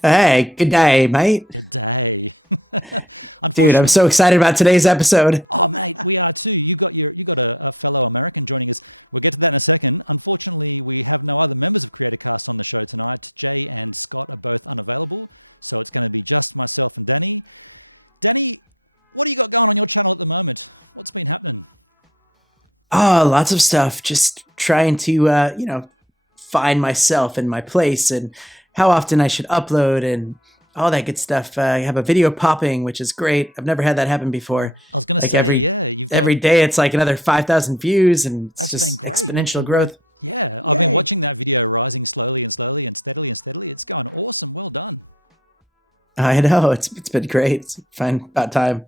Hey, good day, mate. Dude, I'm so excited about today's episode. Oh, lots of stuff. Just trying to, find myself and my place and how often I should upload and all that good stuff. I have a video popping, which is great. I've never had that happen before. Like every day, it's like another 5,000 views, and it's just exponential growth. I know it's been great. It's fine about time.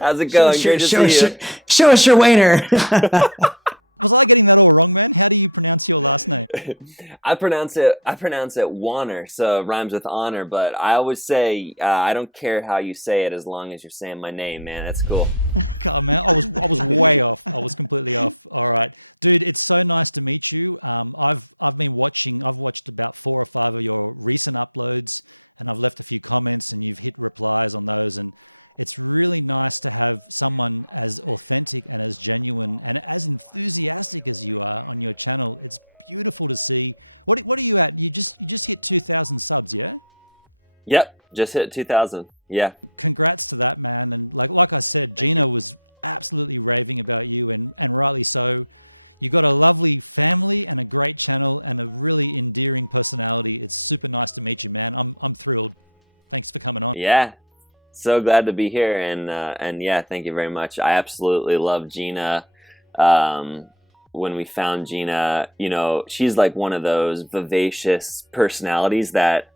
How's it going? Great to see you. Show us your wiener. I pronounce it Wanner, so it rhymes with honor, but I always say I don't care how you say it as long as you're saying my name, man. That's cool. Yep, just hit 2000. Yeah. Yeah. So glad to be here, and yeah, thank you very much. I absolutely love Gina. Um, when we found Gina, she's like one of those vivacious personalities that,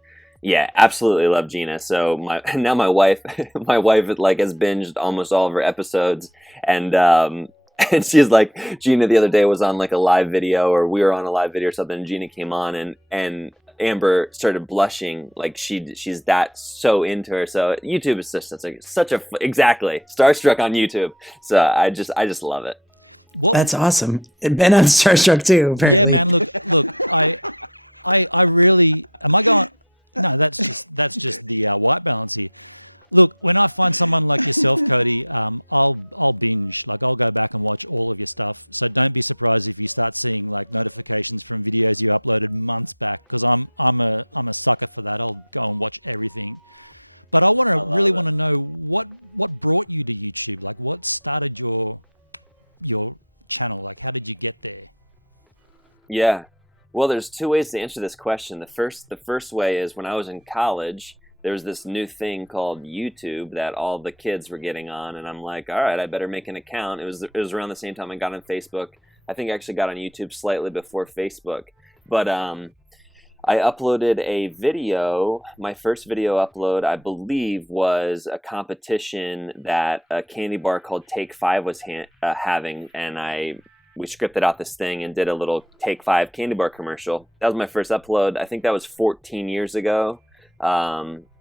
yeah, absolutely love Gina. So my now my wife, my wife like has binged almost all of her episodes, and and she's like, Gina the other day was on like a live video, or we were on a live video or something, and Gina came on, and Amber started blushing, like she's that so into her. So YouTube is just such a exactly starstruck on YouTube. So I just love it. That's awesome. And Ben, I'm starstruck too, apparently. Yeah. Well, there's two ways to answer this question. The first way is when I was in college, there was this new thing called YouTube that all the kids were getting on, and I'm like, all right, I better make an account. It was around the same time I got on Facebook. I think I actually got on YouTube slightly before Facebook. But I uploaded a video. My first video upload, I believe, was a competition that a candy bar called Take Five was having, and we scripted out this thing and did a little Take Five candy bar commercial. That was my first upload. I think that was 14 years ago,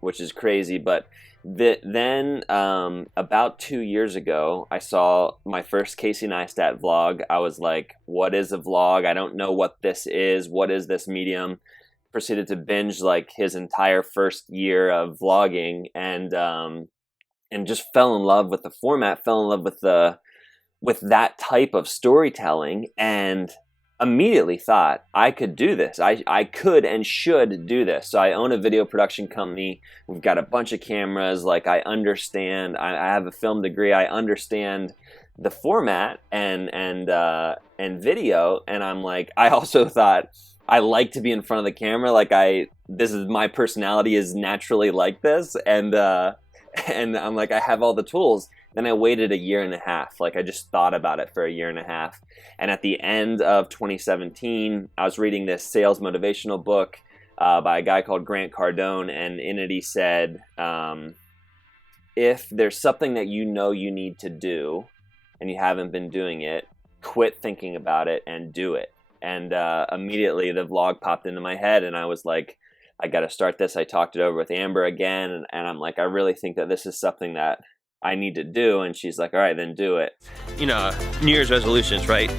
which is crazy. But then about 2 years ago, I saw my first Casey Neistat vlog. I was like, what is a vlog? I don't know what this is. What is this medium? Proceeded to binge like his entire first year of vlogging, and just fell in love with the format, fell in love with with that type of storytelling, and immediately thought I could do this. I could and should do this. So I own a video production company. We've got a bunch of cameras. Like, I understand. I have a film degree. I understand the format and video. And I'm like, I also thought I like to be in front of the camera. Like, this is my personality is naturally like this. And I'm like, I have all the tools. Then I waited a year and a half. Like, I just thought about it for a year and a half. And at the end of 2017, I was reading this sales motivational book by a guy called Grant Cardone. And in it, he said, if there's something that you know you need to do and you haven't been doing it, quit thinking about it and do it. And immediately the vlog popped into my head, and I was like, I got to start this. I talked it over with Amber again, and I'm like, I really think that this is something that I need to do. And she's like, all right, then do it. You know, New Year's resolutions, right?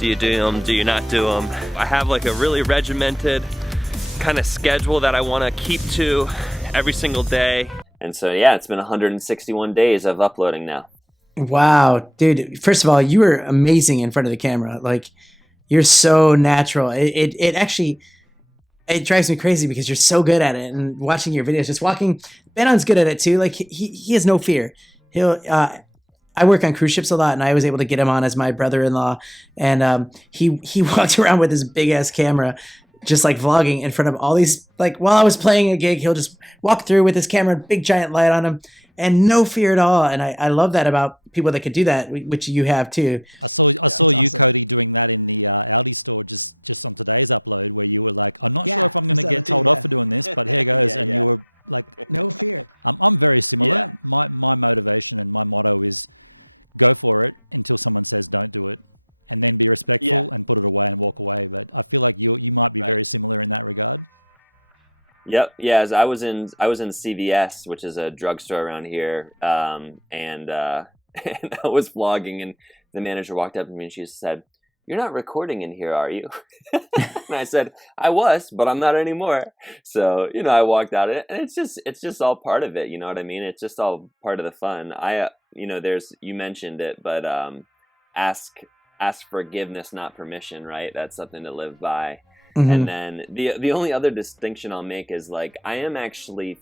Do you do them? Do you not do them? I have like a really regimented kind of schedule that I want to keep to every single day. And so, yeah, it's been 161 days of uploading now. Wow, dude. First of all, you were amazing in front of the camera. Like, you're so natural. It actually, it drives me crazy because you're so good at it. And watching your videos, just walking, Benon's good at it too. Like, he has no fear. I work on cruise ships a lot, and I was able to get him on as my brother-in-law. And he walked around with his big ass camera, just like vlogging in front of all these, like, while I was playing a gig, he'll just walk through with his camera, big giant light on him, and no fear at all. And I love that about people that could do that, which you have too. Yep. Yeah. As I was in CVS, which is a drugstore around here, and and I was vlogging, and the manager walked up to me and she said, "You're not recording in here, are you?" And I said, "I was, but I'm not anymore." So, I walked out of it, and it's just all part of it. You know what I mean? It's just all part of the fun. You mentioned it, but ask ask forgiveness, not permission, right? That's something to live by. And Hmm. then the only other distinction I'll make is, like, I am actually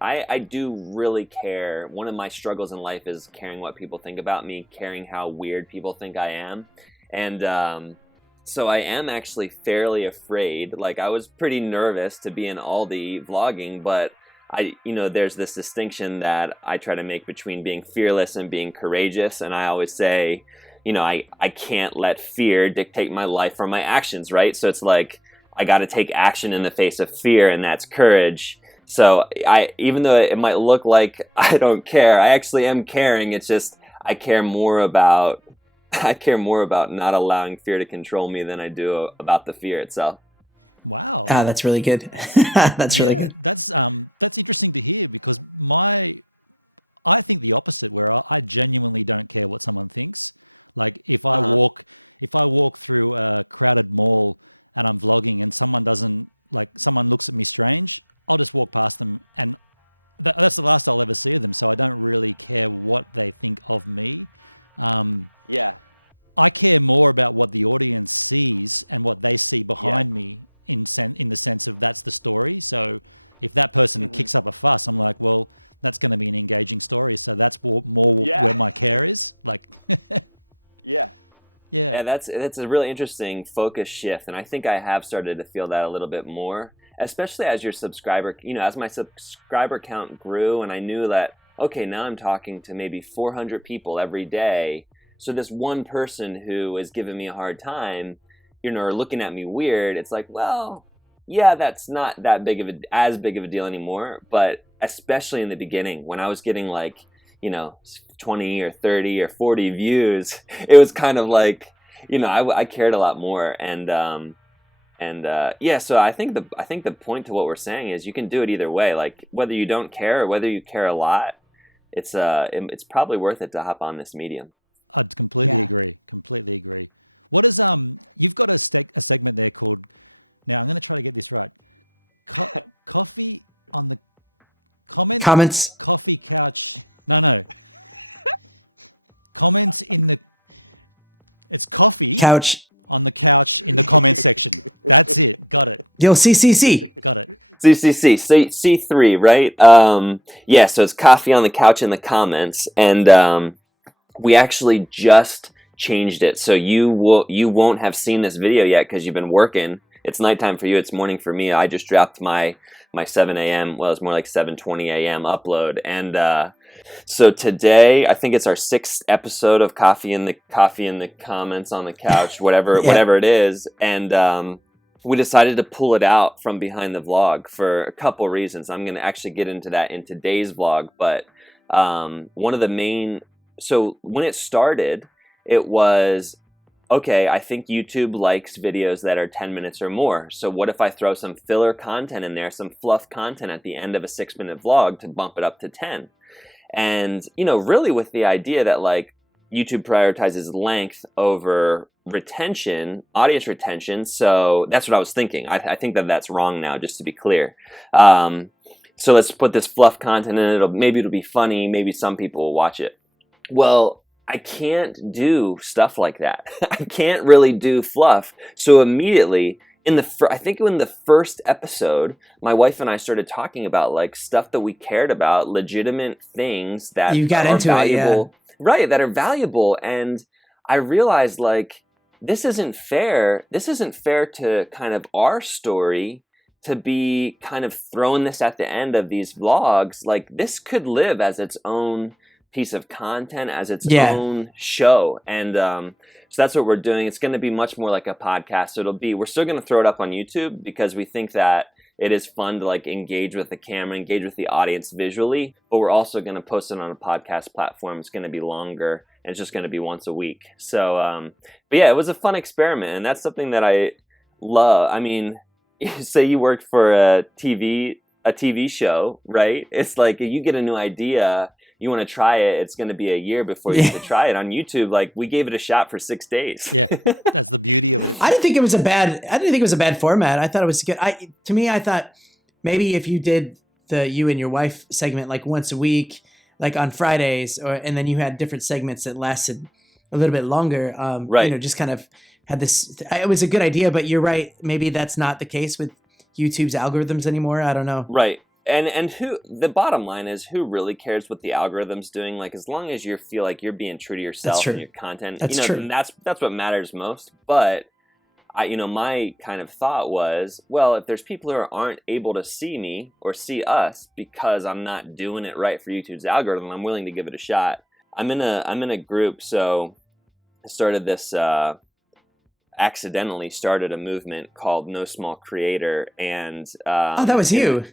I do really care. One of my struggles in life is caring what people think about me, caring how weird people think I am. And so I am actually fairly afraid. Like, I was pretty nervous to be in Aldi vlogging, but there's this distinction that I try to make between being fearless and being courageous. And I always say, I can't let fear dictate my life or my actions, right? So it's like, I got to take action in the face of fear, and that's courage. So even though it might look like I don't care, I actually am caring. It's just I care more about not allowing fear to control me than I do about the fear itself. Ah, that's really good. That's really good. Yeah, that's a really interesting focus shift, and I think I have started to feel that a little bit more, especially as as my subscriber count grew, and I knew that, okay, now I'm talking to maybe 400 people every day. So this one person who is giving me a hard time, or looking at me weird, it's like, well, yeah, that's not that as big of a deal anymore. But especially in the beginning, when I was getting, like, you know 20 or 30 or 40 views, it was kind of like, I cared a lot more. And yeah, so I think the point to what we're saying is you can do it either way. Like, whether you don't care or whether you care a lot, it's probably worth it to hop on this medium. Comments? couch. Yo, CCC. CCC, C3, right? Yeah, so it's Coffee on the Couch in the comments, and we actually just changed it. So you won't have seen this video yet because you've been working. It's nighttime for you. It's morning for me. I just dropped my 7 a.m. Well, it's more like 7:20 a.m. upload, and so today I think it's our 6th episode of Coffee in the comments on the couch, whatever it is, and we decided to pull it out from behind the vlog for a couple reasons. I'm going to actually get into that in today's vlog, but one of the main... So when it started, it was, okay, I think YouTube likes videos that are 10 minutes or more. So what if I throw some filler content in there, some fluff content at the end of a 6-minute vlog to bump it up to 10? And, you know, really with the idea that, like, YouTube prioritizes length over retention, audience retention. So that's what I was thinking. I think that that's wrong now, just to be clear. So let's put this fluff content in. Maybe it'll be funny. Maybe some people will watch it. Well, I can't do stuff like that. I can't really do fluff. So immediately, I think in the first episode, my wife and I started talking about, like, stuff that we cared about, legitimate things that You got are into valuable. it, Right, that are valuable. And I realized, like, this isn't fair. This isn't fair to kind of our story to be kind of throwing this at the end of these vlogs. Like, this could live as its own piece of content, as its own show. And so that's what we're doing. It's going to be much more like a podcast. So we're still going to throw it up on YouTube because we think that it is fun to, like, engage with the camera, engage with the audience visually, but we're also going to post it on a podcast platform. It's going to be longer, and it's just going to be once a week. So, but yeah, it was a fun experiment, and that's something that I love. I mean, say you work for a TV show, right? It's like, if you get a new idea, you want to try it, it's going to be a year before you get to try it. On YouTube, like, we gave it a shot for 6 days. I didn't think it was a bad format. I thought it was good. To me, I thought maybe if you did the you and your wife segment like once a week, like on Fridays, and then you had different segments that lasted a little bit longer. Right. You know, just kind of had this. It was a good idea, but you're right. Maybe that's not the case with YouTube's algorithms anymore. I don't know. Right. And the bottom line is, who really cares what the algorithm's doing? Like, as long as you feel like you're being true to yourself and your content, That's you know, true. that's what matters most. But my kind of thought was, well, if there's people who aren't able to see me or see us because I'm not doing it right for YouTube's algorithm, I'm willing to give it a shot. I'm in a group, so I started this accidentally started a movement called No Small Creator, and That was you.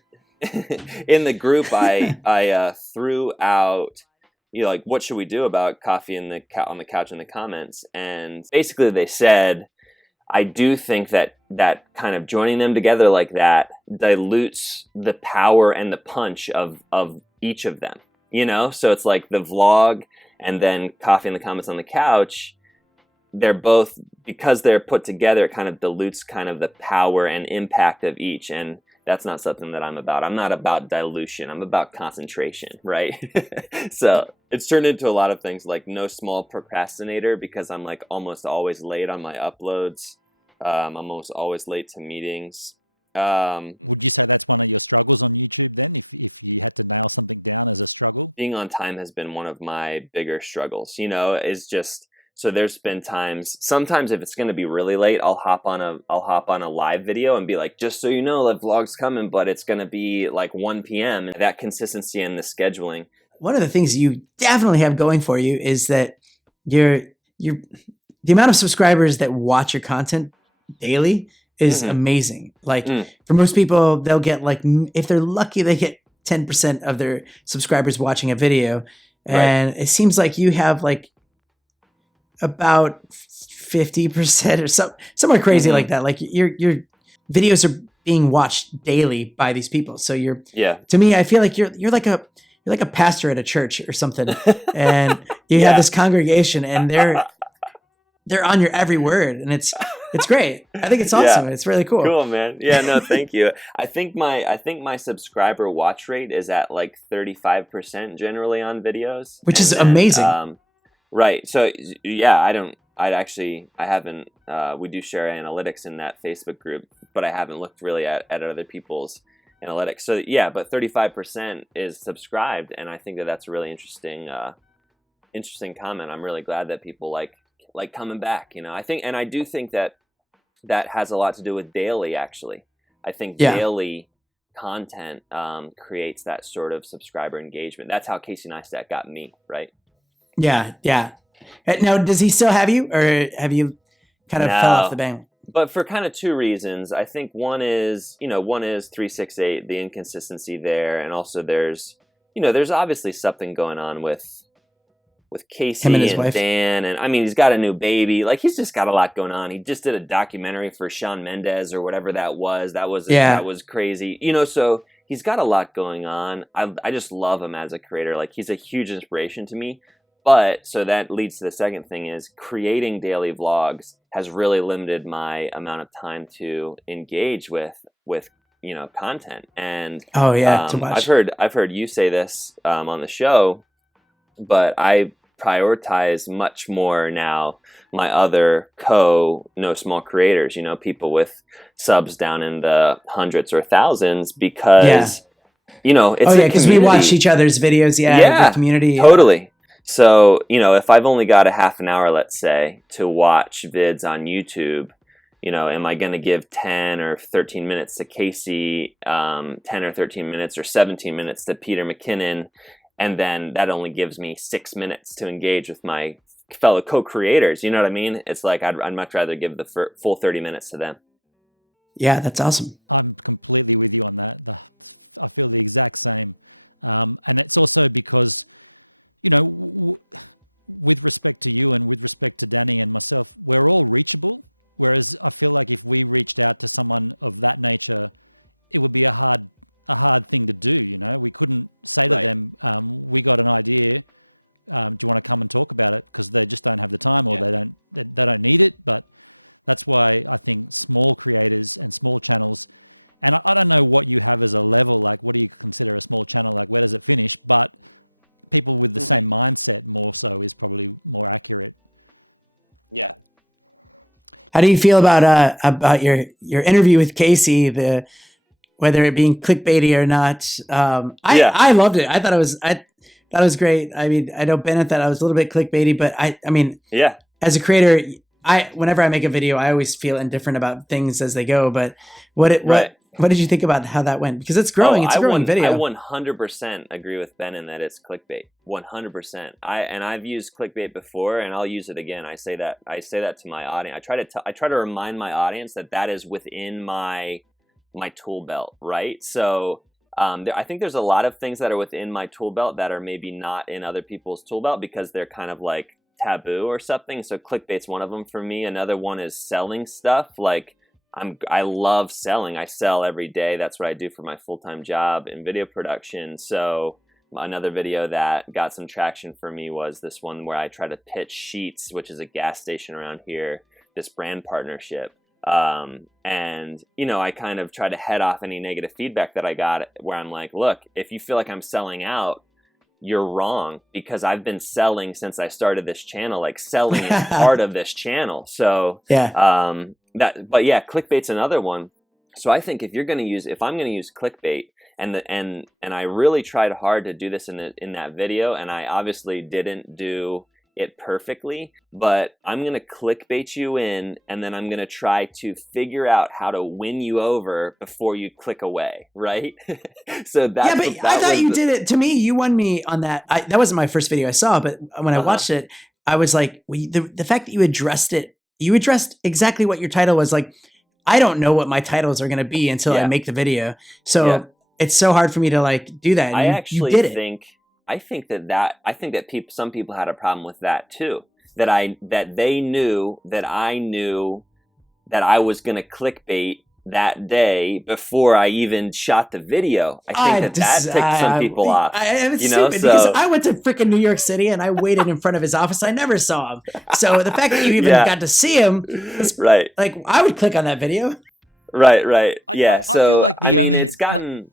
In the group, I threw out, you know, like, what should we do about Coffee on the Couch in the comments? And basically they said, I do think that kind of joining them together like that dilutes the power and the punch of each of them, you know? So it's like the vlog and then Coffee in the Comments on the Couch, they're both, because they're put together, it kind of dilutes kind of the power and impact of each. And that's not something that I'm about. I'm not about dilution. I'm about concentration, right? So it's turned into a lot of things, like No Small Procrastinator, because I'm, like, almost always late on my uploads. I'm almost always late to meetings. Being on time has been one of my bigger struggles, you know, is just... So there's been times, sometimes if it's going to be really late, I'll hop on a live video and be like, just so you know, the vlog's coming, but it's going to be like 1 p.m. And that consistency and the scheduling. One of the things you definitely have going for you is that the amount of subscribers that watch your content daily is amazing. Like, for most people, they'll get, like, if they're lucky, they get 10% of their subscribers watching a video. And it seems like you have, like, about 50% or somewhere crazy like that. Like, your videos are being watched daily by these people. So to me, I feel like you're like a pastor at a church or something, and you have this congregation, and they're on your every word, and it's great. I think it's awesome. It's really cool. Cool, man. Yeah, no, thank you. I think my subscriber watch rate is at like 35% generally on videos, which is amazing. Right. So yeah, I haven't, we do share analytics in that Facebook group, but I haven't looked really at other people's analytics. So yeah, but 35% is subscribed, and I think that that's a really interesting comment. I'm really glad that people like coming back, you know. I do think that has a lot to do with daily, actually. I think daily content creates that sort of subscriber engagement. That's how Casey Neistat got me, right? Yeah. Now, does he still have you, or have you kind of fell off the bandwagon? But for kind of two reasons. I think one is 368, the inconsistency there, and also there's obviously something going on with Casey Him and his and wife. Dan, and I mean, he's got a new baby. Like, he's just got a lot going on. He just did a documentary for Shawn Mendes or whatever that was. That was crazy. You know, so he's got a lot going on. I just love him as a creator. Like, he's a huge inspiration to me. But so that leads to the second thing, is creating daily vlogs has really limited my amount of time to engage with content. And to watch. I've heard you say this on the show, but I prioritize much more now my other no small creators, people with subs down in the hundreds or thousands, because it's because we watch each other's videos. The community. Totally. So, if I've only got a half an hour, let's say, to watch vids on YouTube, am I going to give 10 or 13 minutes to Casey, 10 or 13 minutes or 17 minutes to Peter McKinnon, and then that only gives me 6 minutes to engage with my fellow co-creators? You know what I mean? It's like I'd much rather give the full 30 minutes to them. Yeah, that's awesome. How do you feel about your interview with Casey, whether it being clickbaity or not? I loved it. I thought it was great. I mean, I know Bennett thought I was a little bit clickbaity, but I mean, as a creator, whenever I make a video, I always feel indifferent about things as they go. But what did you think about how that went? Because it's growing. It's a growing video. I 100% agree with Ben in that it's clickbait. 100%. I've used clickbait before, and I'll use it again. I say that to my audience. I try to remind my audience that is within my tool belt, right? So I think there's a lot of things that are within my tool belt that are maybe not in other people's tool belt because they're kind of like taboo or something. So clickbait's one of them for me. Another one is selling stuff. Like, I love selling. I sell every day. That's what I do for my full-time job in video production. So another video that got some traction for me was this one where I try to pitch Sheetz, which is a gas station around here, this brand partnership. And I kind of try to head off any negative feedback that I got, where I'm like, look, if you feel like I'm selling out, you're wrong, because I've been selling since I started this channel. Like, selling is part of this channel. So clickbait's another one. So I think if I'm going to use clickbait, and I really tried hard to do this in that video, and I obviously didn't do it perfectly, but I'm going to clickbait you in, and then I'm going to try to figure out how to win you over before you click away, right? So that's I thought you did it. To me, you won me on that. That wasn't my first video I saw, but when I watched it, I was like, the fact that you addressed exactly what your title was. Like, I don't know what my titles are going to be until I make the video. So it's so hard for me to like do that. And you did it. I think that some people had a problem with that too. That they knew that I knew that I was going to clickbait that day before I even shot the video. I think that ticked some people off. It's stupid because I went to freaking New York City and I waited in front of his office. I never saw him. So the fact that you even got to see him, right? Like, I would click on that video. Right. Yeah. So I mean, it's gotten.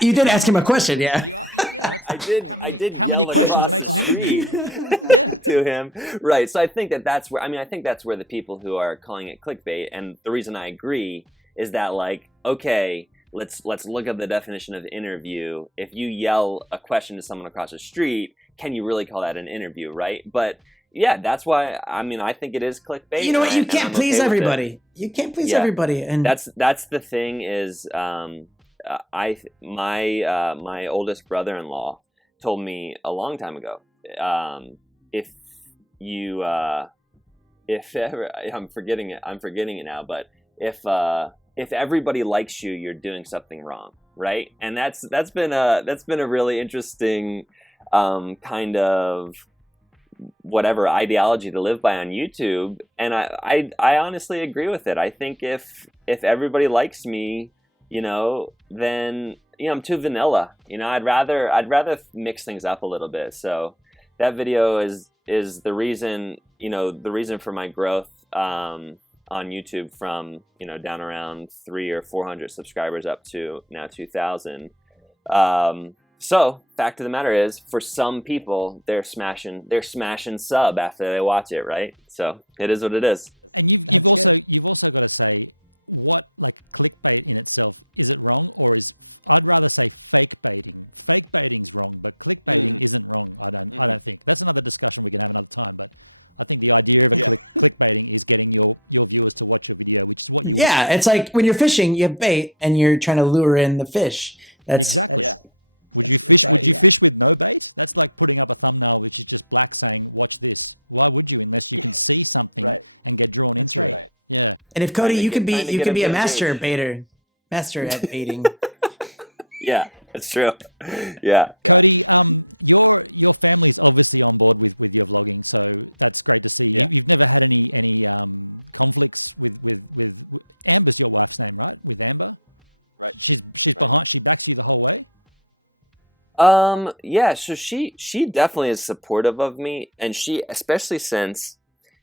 You did ask him a question, yeah. I did yell across the street to him, right? So I think that's where I think that's where the people who are calling it clickbait, and the reason I agree is that, like, okay, let's look at the definition of interview. If you yell a question to someone across the street, can you really call that an interview, right? But yeah, that's why I think it is clickbait. You know what? You can't please everybody. You can't please everybody, and that's the thing is. My oldest brother-in-law told me a long time ago, if ever, I'm forgetting it now, but if everybody likes you, you're doing something wrong, right? And that's been a really interesting kind of whatever ideology to live by on YouTube, and I honestly agree with it. I think if everybody likes me, then I'm too vanilla. I'd rather mix things up a little bit. So that video is the reason for my growth on YouTube from down around 300 or 400 subscribers up to now 2,000. So fact of the matter is, for some people, they're smashing sub after they watch it, right? So it is what it is. yeah, it's like when you're fishing, you have bait, and you're trying to lure in the fish. That's and if Cody, you could be a master baiter, master at baiting. Yeah, that's true. Yeah. Yeah, so she definitely is supportive of me, and she, especially since,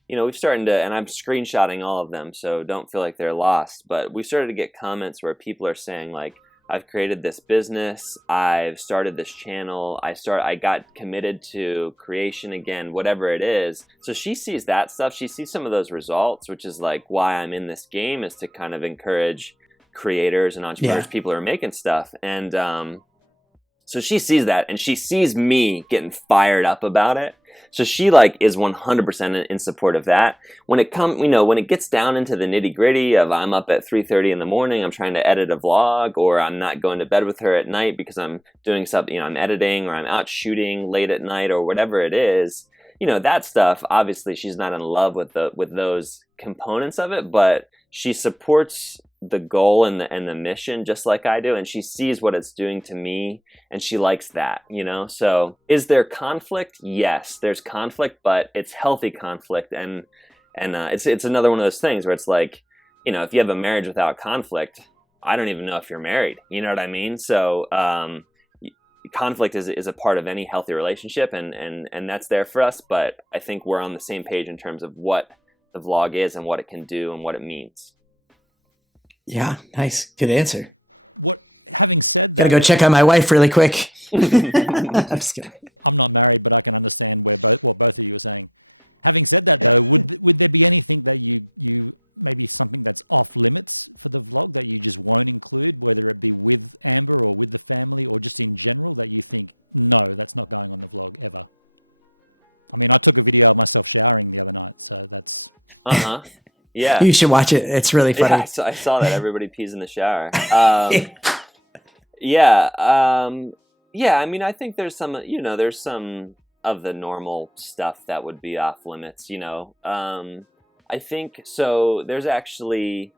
we've started to, and I'm screenshotting all of them, so don't feel like they're lost, but we started to get comments where people are saying, like, I've created this business, I've started this channel, I got committed to creation again, whatever it is. So she sees that stuff, she sees some of those results, which is like why I'm in this game, is to kind of encourage creators and entrepreneurs, people who are making stuff. And so she sees that, and she sees me getting fired up about it. So she is 100% in support of that. When it gets down into the nitty gritty of I'm up at 3:30 in the morning, I'm trying to edit a vlog, or I'm not going to bed with her at night because I'm doing something, I'm editing, or I'm out shooting late at night, or whatever it is, that stuff, obviously she's not in love with those components of it, but she supports the goal and the mission just like I do, and she sees what it's doing to me, and she likes that, So is there conflict? Yes, there's conflict, but it's healthy conflict, and it's another one of those things where it's like, if you have a marriage without conflict, I don't even know if you're married. You know what I mean? So conflict is a part of any healthy relationship, and that's there for us. But I think we're on the same page in terms of what the vlog is and what it can do and what it means. Yeah, nice. Good answer. Gotta go check on my wife really quick. I'm just kidding. Uh-huh. Yeah. You should watch it. It's really funny. Yeah, I saw that. Everybody pees in the shower. Yeah. I think there's some of the normal stuff that would be off limits, I think so. There's actually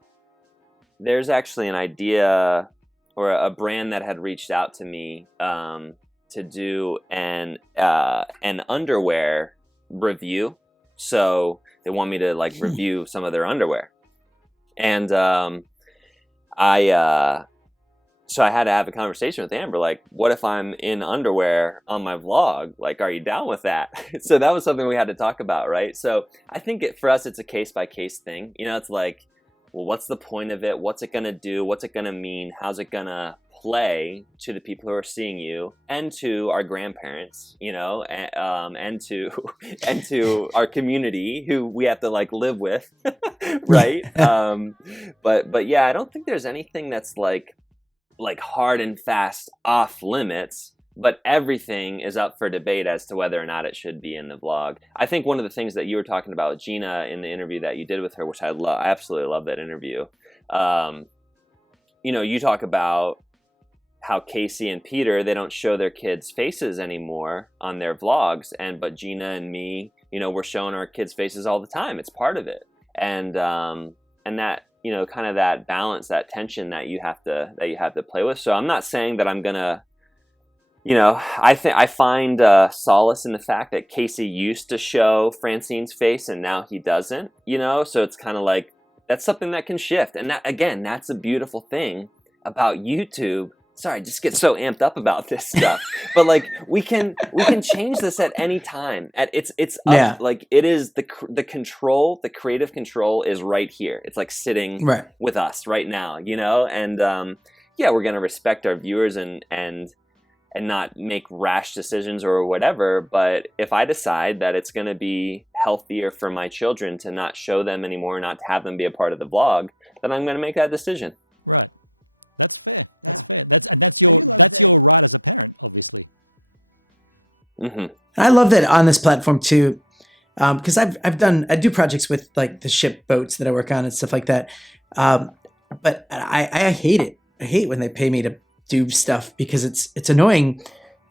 an idea, or a brand that had reached out to me to do an underwear review. So they want me to review some of their underwear, and so I had to have a conversation with Amber, what if I'm in underwear on my vlog? Are you down with that? So that was something we had to talk about, right? So I think for us, it's a case-by-case thing. It's well, what's the point of it? What's it going to do? What's it going to mean? How's it going to play to the people who are seeing you and to our grandparents, you know, and to and to our community who we have to like live with, right? But yeah, I don't think there's anything that's like hard and fast off limits, but everything is up for debate as to whether or not it should be in the vlog. I think one of the things that you were talking about with Gina in the interview that you did with her, which I absolutely love that interview. You know, you talk about how Casey and Peter, they don't show their kids' faces anymore on their vlogs, but Gina and me, you know, we're showing our kids' faces all the time. It's part of it, and that, you know, kind of that balance, that tension that you have to play with. So I'm not saying that I'm gonna, you know, I find solace in the fact that Casey used to show Francine's face and now he doesn't, you know, so it's kind of like, that's something that can shift. And that, again, that's a beautiful thing about YouTube. Sorry, I just get so amped up about this stuff. But like we can change this at any time. It's up, like it is the control, the creative control is right here. It's like sitting with us right now, you know? And yeah, we're gonna respect our viewers and not make rash decisions or whatever. But if I decide that it's gonna be healthier for my children to not show them anymore, not to have them be a part of the vlog, then I'm gonna make that decision. Mm-hmm. I love that on this platform too, because I do projects with like the ship boats that I work on and stuff like that. But I hate it. I hate when they pay me to do stuff because it's annoying.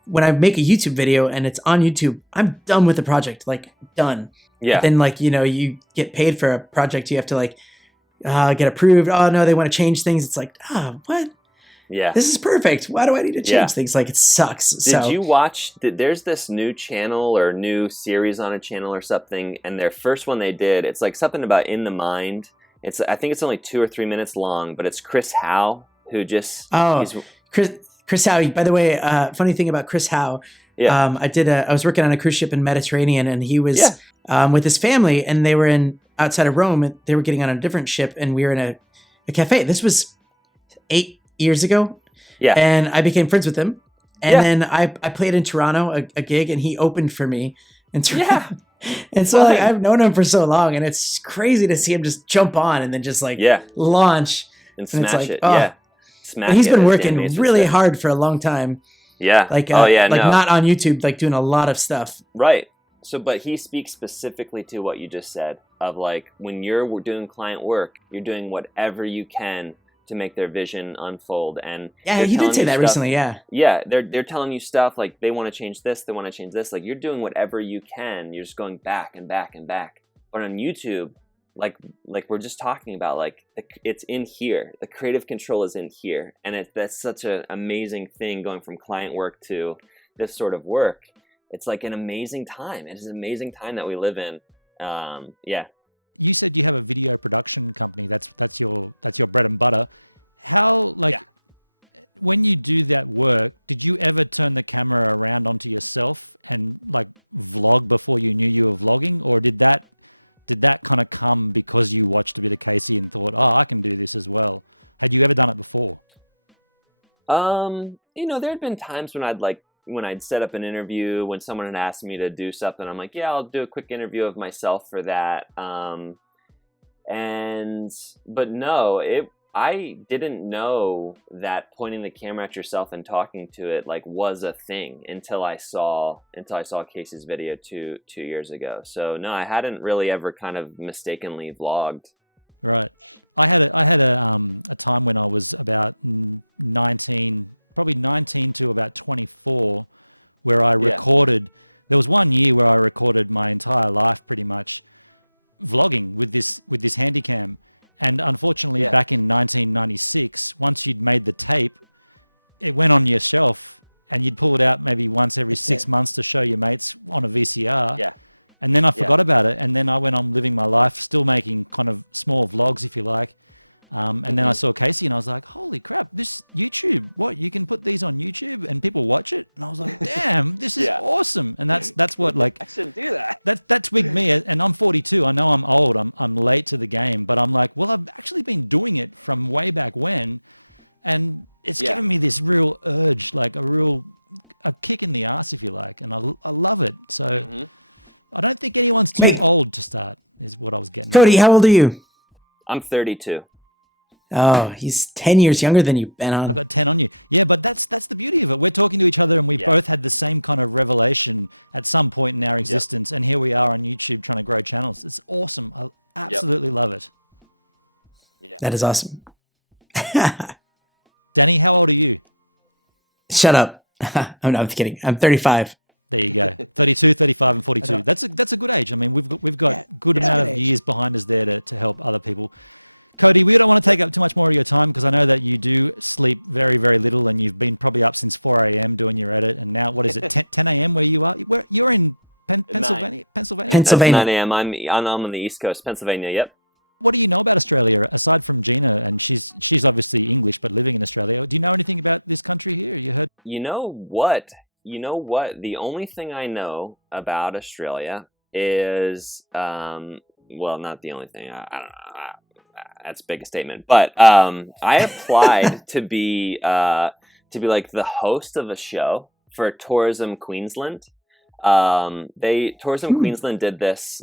When I make a YouTube video and it's on YouTube, I'm done with the project, like done. Yeah. But then like, you know, you get paid for a project, you have to like get approved. Oh no, they want to change things. It's like, what? Yeah. This is perfect. Why do I need to change things? Like it sucks. Did you watch, there's this new channel or new series on a channel or something, and their first one they did, it's like something about In the Mind. I think it's only 2 or 3 minutes long, but it's Chris Howe who just... Chris Howe, by the way, funny thing about Chris Howe, I was working on a cruise ship in Mediterranean, and he was with his family, and they were outside of Rome, and they were getting on a different ship, and we were in a cafe. This was 8 years ago. Yeah. And I became friends with him. And then I played in Toronto, a gig, and he opened for me in Toronto. And so like I've known him for so long, and it's crazy to see him just jump on and then just like launch and smash it's like, it. Smash and he's been working really hard for a long time. Yeah. Like not on YouTube, like doing a lot of stuff. Right. So, but he speaks specifically to what you just said of like, when you're doing client work, you're doing whatever you can to make their vision unfold. And he did say that recently. They're telling you stuff like they want to change this, they want to change this. Like you're doing whatever you can. You're just going back and back and back. But on YouTube, like we're just talking about, like it's in here. The creative control is in here, and that's such an amazing thing going from client work to this sort of work. It's like an amazing time. It is an amazing time that we live in. You know, there had been times when I'd set up an interview, when someone had asked me to do something, I'm like, yeah, I'll do a quick interview of myself for that. But no, I didn't know that pointing the camera at yourself and talking to it like was a thing until I saw Casey's video two years ago. So no, I hadn't really ever kind of mistakenly vlogged. Wait, Cody, how old are you? I'm 32. Oh, he's 10 years younger than you, Ben. That is awesome. Shut up. I'm kidding. I'm 35. That's Pennsylvania. 9 a.m. I'm on the East Coast, Pennsylvania. Yep. You know what? The only thing I know about Australia is, well, not the only thing. I don't know. That's a big statement. But I applied to be like the host of a show for Tourism Queensland. Tourism Queensland did this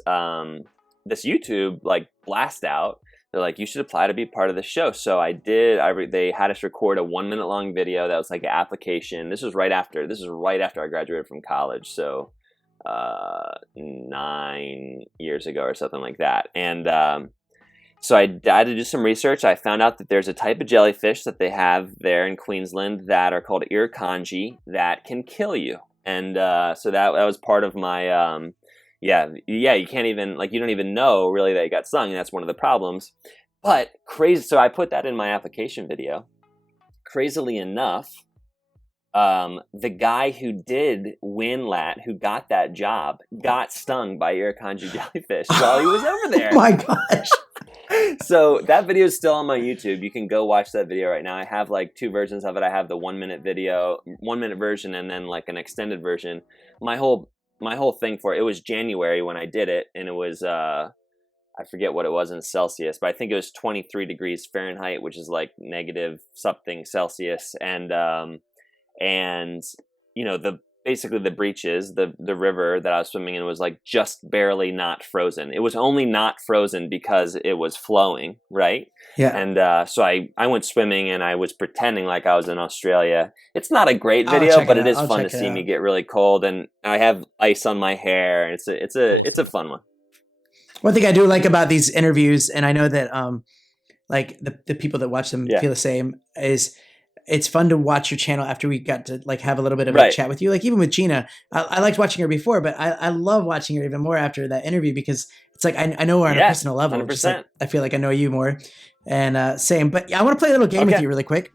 this YouTube like blast out. They're like, you should apply to be part of the show. So I did. They had us record a 1 minute long video that was like an application. This was right after I graduated from college. So 9 years ago or something like that. And so I had to do some research. I found out that there's a type of jellyfish that they have there in Queensland that are called irukandji that can kill you. And so that was part of my you can't even, like, you don't even know really that you got stung, and that's one of the problems. But crazy, so I put that in my application video. Crazily enough, the guy who did win who got that job, got stung by irukandji jellyfish while he was over there. Oh my gosh. So that video is still on my YouTube. You can go watch that video right now. I have like two versions of it. I have the 1 minute video, 1 minute version, and then like an extended version. My whole thing for it was January when I did it, and it was I forget what it was in Celsius, but I think it was 23 degrees Fahrenheit, which is like negative something Celsius, and you know, basically the breaches, the river that I was swimming in was like just barely not frozen. It was only not frozen because it was flowing, right? Yeah. And so I went swimming and I was pretending like I was in Australia. It's not a great video, but it is fun to see me get really cold, and I have ice on my hair. It's a fun one. One thing I do like about these interviews, and I know that like the people that watch them feel the same, is it's fun to watch your channel after we got to like have a little bit of a chat with you. Like even with Gina, I liked watching her before, but I love watching her even more after that interview, because it's like I know her on a personal level. Just like, I feel like I know you more, and same. But I want to play a little game with you really quick.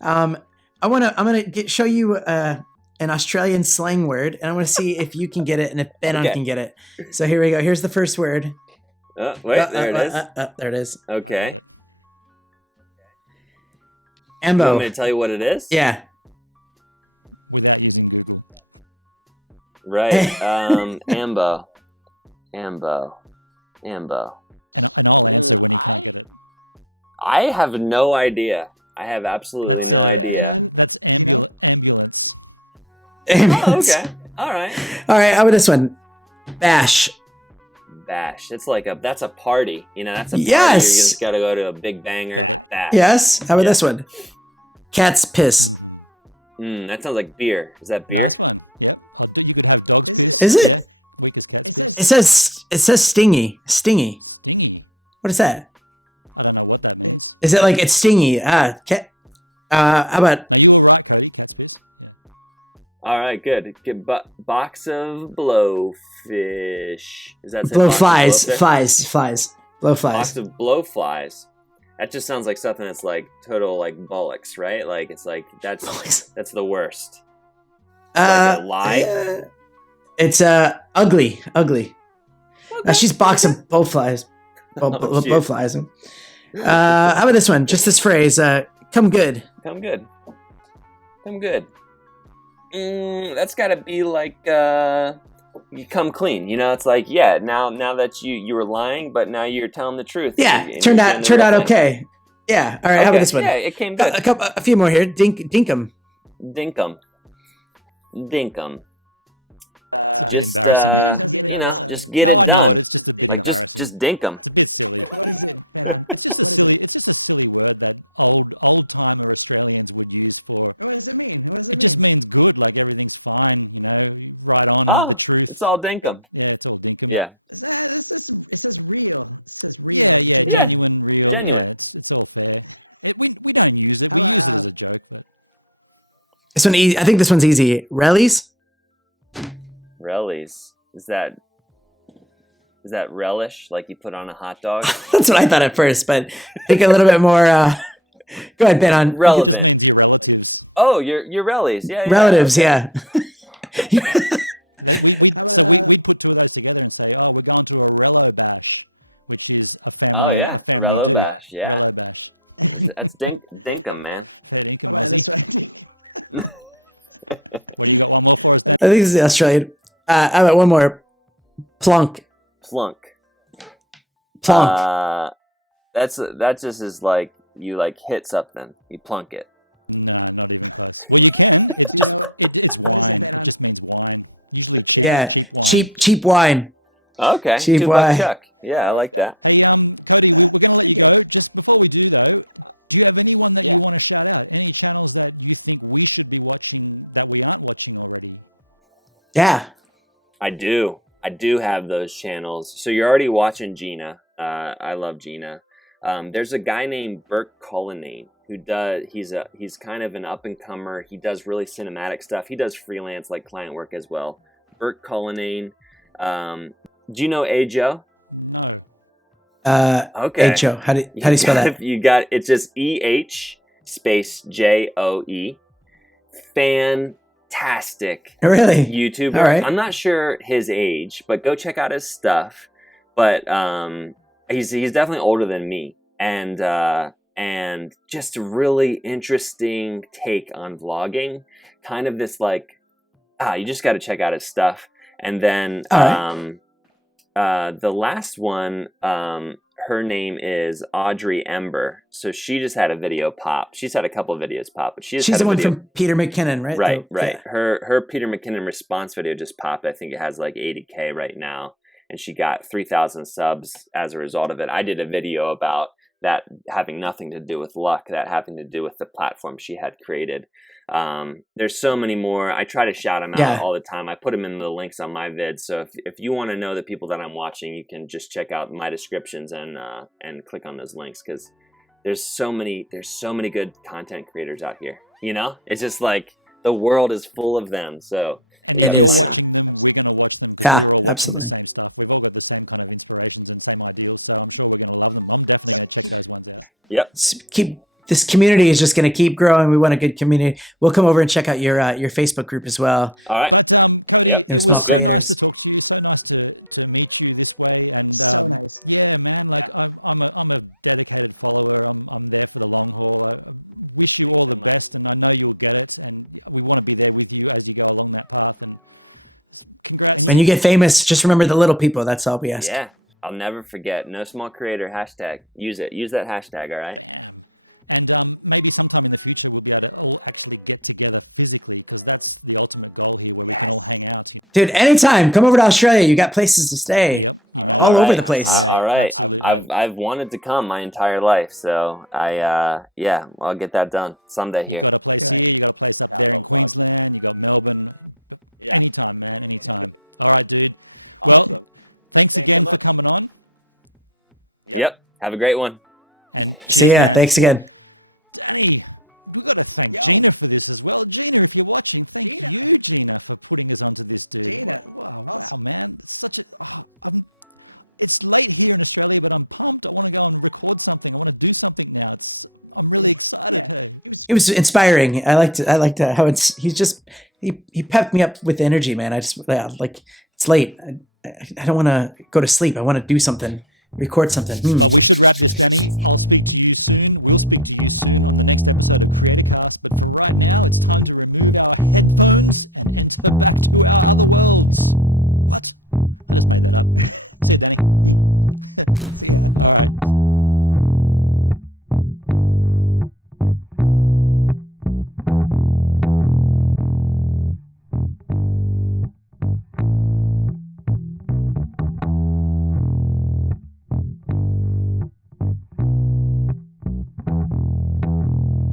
I'm gonna show you an Australian slang word, and I want to see if you can get it and if Ben can get it. So here we go. Here's the first word. Wait, there it is. There it is. Okay. Ambo. You want me to tell you what it is? Yeah. Right. Ambo. I have no idea. I have absolutely no idea. Oh, okay. All right. How about this one? Bash. It's like that's a party. You know, that's a party. Yes. You just got to go to a big banger. Bash. Yes. How about this one? Cat's piss. That sounds like beer. Is that beer? Is it? It says stingy. Stingy. What is that? Is it like it's stingy? Cat. How about? All right, good. Box of blowfish. Is that blowflies? Flies. Blowflies. Box of blowflies. That just sounds like something that's like total like bollocks, right? Like it's like that's the worst. Like a lie. It's ugly. Okay. She's boxing blowflies. Blowflies. How about this one? Just this phrase. Come good. That's got to be like you come clean. You know, it's like now that you were lying, but now you're telling the truth. Yeah, turned out okay. Yeah. All right. How about this one? Yeah, it came good. A few more here. Dinkum. Just you know, just get it done. Like, just dink them. Oh, it's all dink 'em. Yeah. Yeah. Genuine. This one, I think this one's easy. Relies? Relies. Is that relish like you put on a hot dog? That's what I thought at first, but think a little bit more. Go ahead, Ben. On Relevant. Oh, your relies. Yeah. relatives, Okay. yeah. Oh yeah, Relo Bash. Yeah. That's dinkum, man. I think this is Australian. How about one more? Plunk. Plunk. Plunk. That just is like you like hit something, you plunk it. Yeah. Cheap wine. Okay. Cheap $2 wine. chuck. Yeah, I like that. Yeah. I do have those channels. So you're already watching Gina. I love Gina. There's a guy named Burt Cullinane who he's kind of an up and comer. He does really cinematic stuff. He does freelance like client work as well. Burt Cullinane. Do you know Ajo? Okay. Ajo. How do you spell that? You got it's just EH space JOE. Fantastic Really? YouTuber. All right. I'm not sure his age, but go check out his stuff. But he's definitely older than me, and just a really interesting take on vlogging. Kind of this like, you just got to check out his stuff. And then the last one, her name is Audrey Ember. So she just had a video pop. She's had a couple of videos pop, but she's the one from Peter McKinnon, right? Right, right. Yeah. Her Peter McKinnon response video just popped. I think it has like 80K right now. And she got 3,000 subs as a result of it. I did a video about that having nothing to do with luck, that having to do with the platform she had created. There's so many more. I try to shout them out all the time. I put them in the links on my vids. So if you want to know the people that I'm watching, you can just check out my descriptions and click on those links, because there's so many good content creators out here. You know, it's just like the world is full of them. So we gotta find them. Yeah, absolutely. Yep. This community is just going to keep growing. We want a good community. We'll come over and check out your Facebook group as well. All right. Yep. New small creators. When you get famous, just remember the little people. That's all we ask. Yeah. I'll never forget. No small creator hashtag. Use it. Use that hashtag. All right. Dude, anytime. Come over to Australia. You got places to stay all over the place. All right. I've wanted to come my entire life, so I'll get that done someday here. Yep. Have a great one. See ya. Thanks again. It was inspiring. I liked how he pepped me up with energy, man. It's late. I don't want to go to sleep. I want to do something, record something.